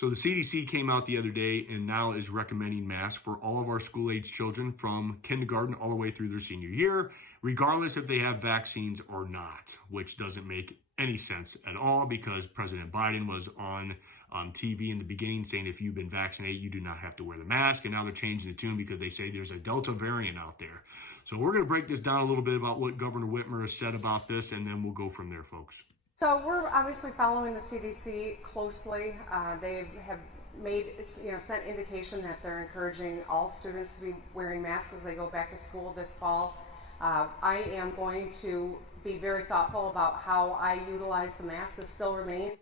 So the CDC came out the other day and now is recommending masks for all of our school-age children from kindergarten all the way through their senior year, regardless if they have vaccines or not, which doesn't make any sense at all because President Biden was on TV in the beginning saying if you've been vaccinated, you do not have to wear the mask. And now they're changing the tune because they say there's a Delta variant out there. So we're going to break this down a little bit about what Governor Whitmer has said about this, and then we'll go from there, folks. So we're obviously following the CDC closely. They have made, sent indication that they're encouraging all students to be wearing masks as they go back to school this fall. I am going to be very thoughtful about how I utilize the mask that still remain.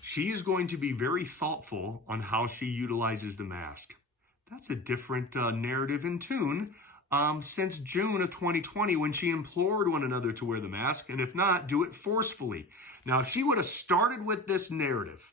She is going to be very thoughtful on how she utilizes the mask. That's a different narrative and tune since June of 2020 when she implored one another to wear the mask, and if not, do it forcefully. Now, if she would have started with this narrative,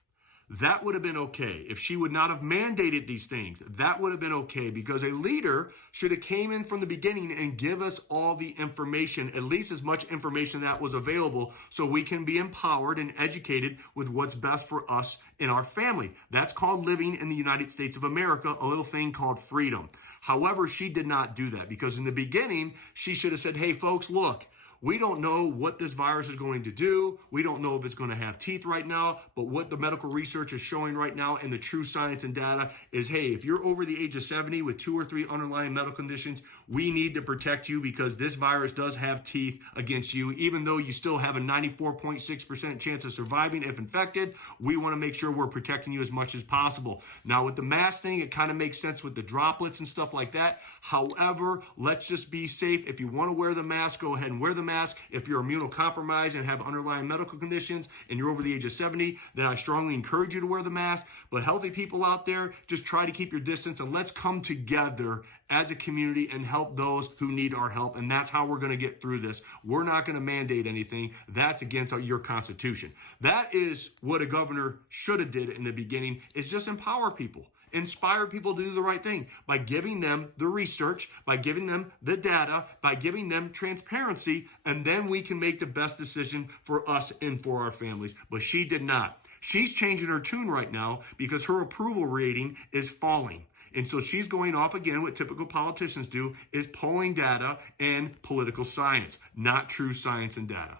that would have been okay. If she would not have mandated these things, that would have been okay, because a leader should have came in from the beginning and give us all the information, at least as much information that was available, so we can be empowered and educated with what's best for us and our family. That's called living in the United States of America, a little thing called freedom. However, she did not do that, because in the beginning, she should have said, hey, folks, look, we don't know what this virus is going to do. We don't know if it's going to have teeth right now, but what the medical research is showing right now and the true science and data is, hey, if you're over the age of 70 with 2 or 3 underlying medical conditions, we need to protect you because this virus does have teeth against you. Even though you still have a 94.6% chance of surviving if infected, we want to make sure we're protecting you as much as possible. Now, with the mask thing, it kind of makes sense with the droplets and stuff like that. However, let's just be safe. If you want to wear the mask, go ahead and wear the mask. If you're immunocompromised and have underlying medical conditions and you're over the age of 70, then I strongly encourage you to wear the mask. But healthy people out there, just try to keep your distance and let's come together as a community and help those who need our help. And that's how we're going to get through this. We're not going to mandate anything. That's against your Constitution. That is what a governor should have did in the beginning, is just empower people. Inspire people to do the right thing by giving them the research, by giving them the data, by giving them transparency, and then we can make the best decision for us and for our families. But she did not. She's changing her tune right now because her approval rating is falling. And so she's going off again, what typical politicians do, is polling data and political science, not true science and data.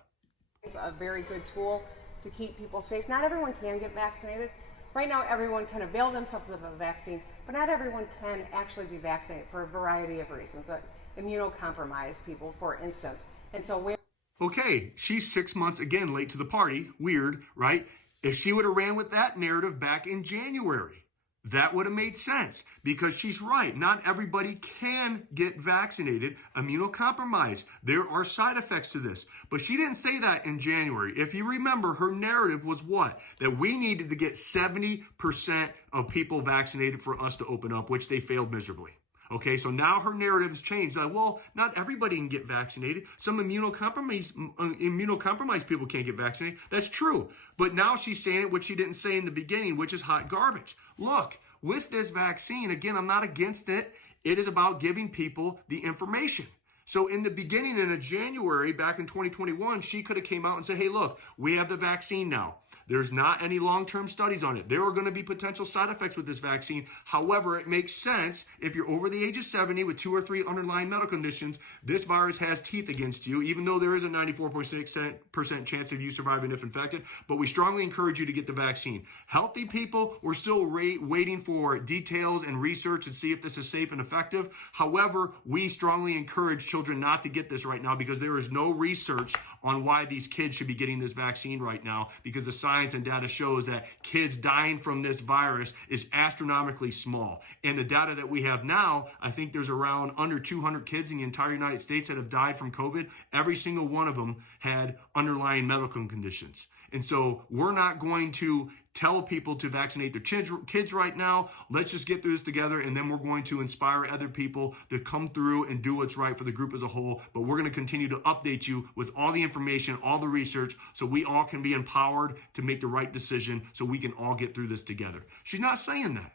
It's a very good tool to keep people safe. Not everyone can get vaccinated. Right now, everyone can avail themselves of a vaccine, but not everyone can actually be vaccinated for a variety of reasons. Immunocompromised people, for instance. And so okay, she's 6 months, again, late to the party. Weird, right? If she would have ran with that narrative back in January, that would have made sense, because she's right. Not everybody can get vaccinated, immunocompromised. There are side effects to this. But she didn't say that in January. If you remember, her narrative was what? That we needed to get 70% of people vaccinated for us to open up, which they failed miserably. Okay, so now her narrative has changed. Like, well, not everybody can get vaccinated. Some immunocompromised people can't get vaccinated. That's true. But now she's saying it, which she didn't say in the beginning, which is hot garbage. Look, with this vaccine, again, I'm not against it. It is about giving people the information. So in the beginning, in January, back in 2021, she could have came out and said, hey, look, we have the vaccine now. There's not any long-term studies on it. There are going to be potential side effects with this vaccine. However, it makes sense if you're over the age of 70 with 2 or 3 underlying medical conditions, this virus has teeth against you, even though there is a 94.6% chance of you surviving if infected. But we strongly encourage you to get the vaccine. Healthy people, we're still waiting for details and research and see if this is safe and effective. However, we strongly encourage children not to get this right now, because there is no research on why these kids should be getting this vaccine right now, because the science and data shows that kids dying from this virus is astronomically small. And the data that we have now, I think there's around under 200 kids in the entire United States that have died from COVID. Every single one of them had underlying medical conditions. And so we're not going to tell people to vaccinate their kids right now. Let's just get through this together, and then we're going to inspire other people to come through and do what's right for the group as a whole. But we're going to continue to update you with all the information, all the research, so we all can be empowered to make the right decision, so we can all get through this together. She's not saying that.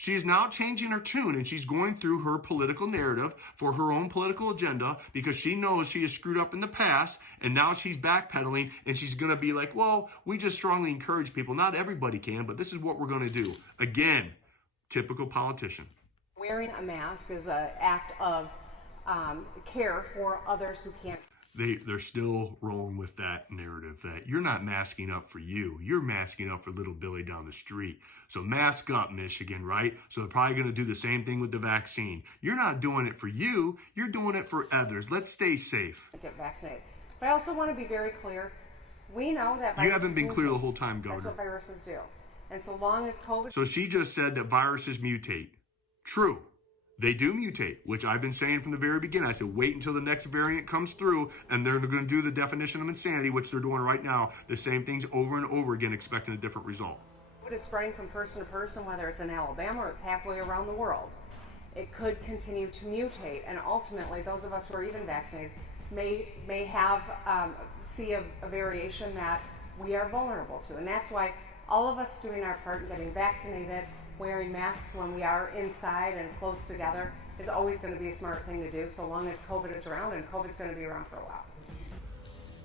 She's now changing her tune, and she's going through her political narrative for her own political agenda because she knows she has screwed up in the past, and now she's backpedaling, and she's going to be like, well, we just strongly encourage people. Not everybody can, but this is what we're going to do. Again, typical politician. Wearing a mask is an act of care for others who can't. They're still rolling with that narrative that you're not masking up for you. You're masking up for little Billy down the street. So mask up, Michigan, right? So they're probably going to do the same thing with the vaccine. You're not doing it for you. You're doing it for others. Let's stay safe. Get vaccinated. But I also want to be very clear. We know that You haven't been clear the whole time, Governor. That's what viruses do. And so long as COVID... So she just said that viruses mutate. True. They do mutate, which I've been saying from the very beginning. I said, wait until the next variant comes through, and they're going to do the definition of insanity, which they're doing right now. The same things over and over again, expecting a different result. It is spreading from person to person, whether it's in Alabama or it's halfway around the world. It could continue to mutate, and ultimately, those of us who are even vaccinated may have see a variation that we are vulnerable to, and that's why all of us doing our part in getting vaccinated, wearing masks when we are inside and close together is always going to be a smart thing to do so long as COVID is around, and COVID's going to be around for a while.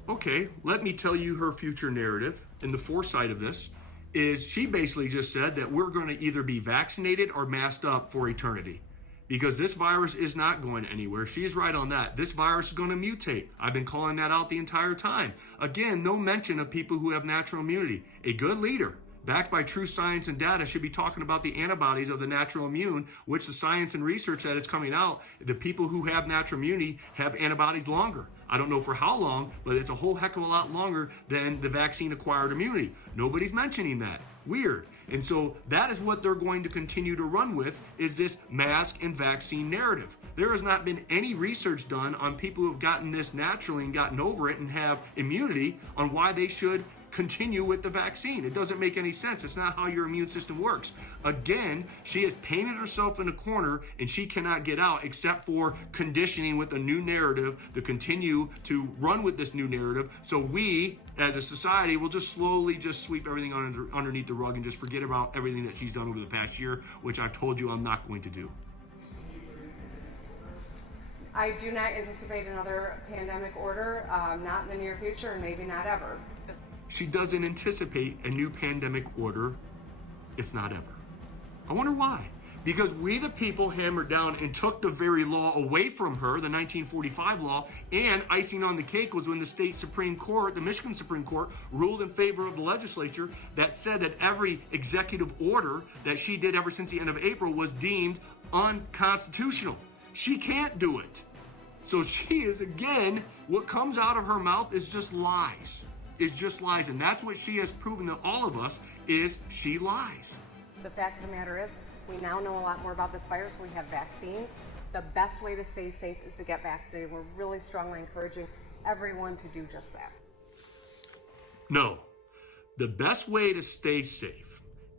Okay, let me tell you her future narrative. And the foresight of this is she basically just said that we're going to either be vaccinated or masked up for eternity because this virus is not going anywhere. She is right on that. This virus is going to mutate. I've been calling that out the entire time. Again, no mention of people who have natural immunity. A good leader backed by true science and data should be talking about the antibodies of the natural immune, which the science and research that is coming out, the people who have natural immunity have antibodies longer. I don't know for how long, but it's a whole heck of a lot longer than the vaccine-acquired immunity. Nobody's mentioning that. Weird. And so that is what they're going to continue to run with, is this mask and vaccine narrative. There has not been any research done on people who have gotten this naturally and gotten over it and have immunity on why they should continue with the vaccine. It doesn't make any sense. It's not how your immune system works. Again, she has painted herself in a corner and she cannot get out except for conditioning with a new narrative to continue to run with this new narrative. So we, as a society, will just slowly just sweep everything underneath the rug and just forget about everything that she's done over the past year, which I've told you I'm not going to do. I do not anticipate another pandemic order, not in the near future and maybe not ever. She doesn't anticipate a new pandemic order, if not ever. I wonder why. Because we the people hammered down and took the very law away from her, the 1945 law, and icing on the cake was when the state Supreme Court, the Michigan Supreme Court, ruled in favor of the legislature that said that every executive order that she did ever since the end of April was deemed unconstitutional. She can't do it. So she is, again, what comes out of her mouth is just lies. Is just lies, and that's what she has proven to all of us, is she lies. The fact of the matter is, we now know a lot more about this virus. We have vaccines. The best way to stay safe is to get vaccinated. We're really strongly encouraging everyone to do just that. No, the best way to stay safe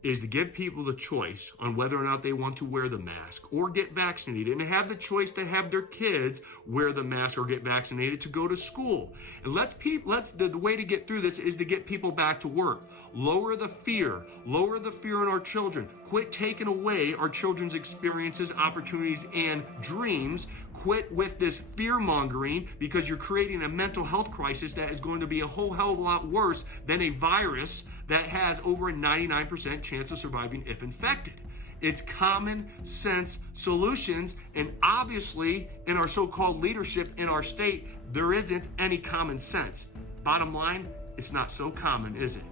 is to give people the choice on whether or not they want to wear the mask or get vaccinated, and have the choice to have their kids wear the mask or get vaccinated to go to school. And the way to get through this is to get people back to work. Lower the fear in our children. Quit taking away our children's experiences, opportunities, and dreams. Quit with this fear mongering, because you're creating a mental health crisis that is going to be a whole hell of a lot worse than a virus that has over a 99% chance of surviving if infected. It's common sense solutions, and obviously in our so-called leadership in our state, there isn't any common sense. Bottom line, it's not so common, is it?